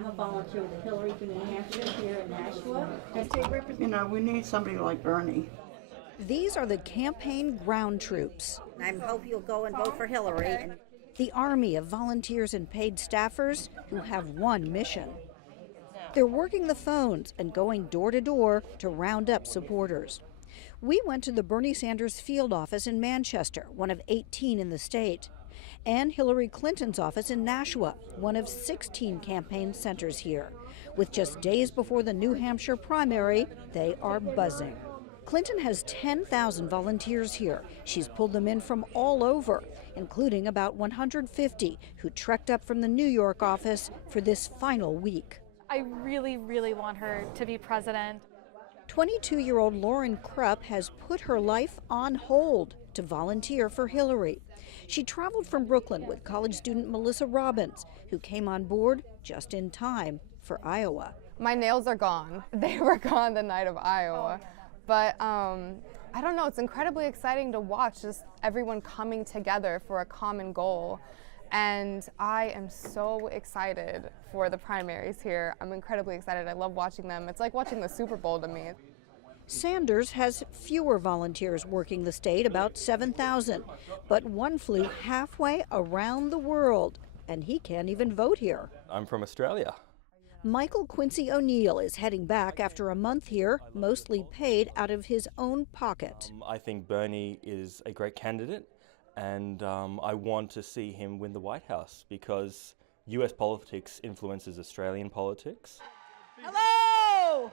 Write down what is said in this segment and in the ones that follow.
I'm a volunteer with Hillary for New Hampshire here in Nashua. We need somebody like Bernie. These are the campaign ground troops. I hope you'll go and vote for Hillary. The army of volunteers and paid staffers who have one mission. They're working the phones and going door to door to round up supporters. We went to the Bernie Sanders field office in Manchester, one of 18 in the state, and Hillary Clinton's office in Nashua, one of 16 campaign centers here. With just days before the New Hampshire primary, they are buzzing. Clinton has 10,000 volunteers here. She's pulled them in from all over, including about 150 who trekked up from the New York office for this final week. I really, really want her to be president. 22-year-old Lauren Krupp has put her life on hold to volunteer for Hillary. She traveled from Brooklyn with college student Melissa Robbins, who came on board just in time for Iowa. My nails are gone. They were gone the night of Iowa. But I don't know, it's incredibly exciting to watch just everyone coming together for a common goal. And I am so excited for the primaries here. I'm incredibly excited. I love watching them. It's like watching the Super Bowl to me. Sanders has fewer volunteers working the state, about 7,000, but one flew halfway around the world, and he can't even vote here. I'm from Australia. Michael Quincy O'Neill is heading back after a month here, mostly paid out of his own pocket. I think Bernie is a great candidate, and I want to see him win the White House because US politics influences Australian politics. Hello!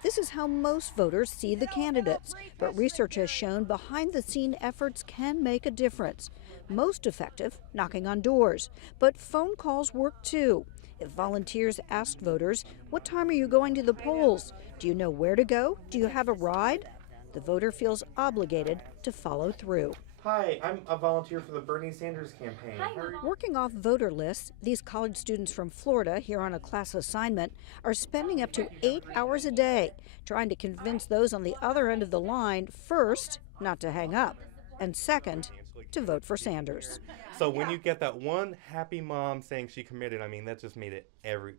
This is how most voters see the candidates, but research has shown behind-the-scene efforts can make a difference. Most effective, knocking on doors, but phone calls work too. If volunteers asked voters, what time are you going to the polls? Do you know where to go? Do you have a ride? The voter feels obligated to follow through. Hi, I'm a volunteer for the Bernie Sanders campaign. Working off voter lists, these college students from Florida here on a class assignment are spending up to 8 hours a day trying to convince those on the other end of the line, first, not to hang up, and second, to vote for Sanders. So when you get that one happy mom saying she committed, I mean, that just made it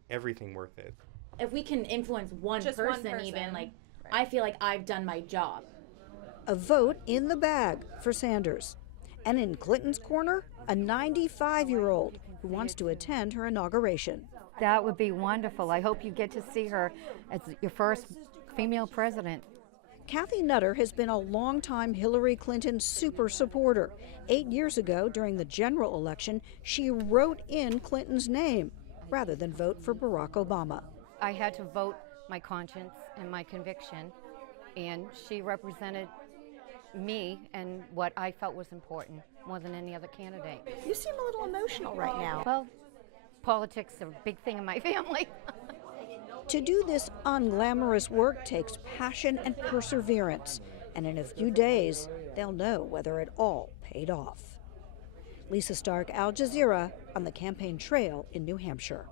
everything worth it. If we can influence one person even, like, I feel like I've done my job. A vote in the bag for Sanders. And in Clinton's corner, a 95-year-old who wants to attend her inauguration. That would be wonderful. I hope you get to see her as your first female president. Kathy Nutter has been a longtime Hillary Clinton super supporter. 8 years ago, during the general election, she wrote in Clinton's name rather than vote for Barack Obama. I had to vote my conscience and my conviction, and she represented me and what I felt was important more than any other candidate. You seem a little emotional right now. Well, politics are a big thing in my family. To do this unglamorous work takes passion and perseverance, and in a few days, they'll know whether it all paid off. Lisa Stark, Al Jazeera, on the campaign trail in New Hampshire.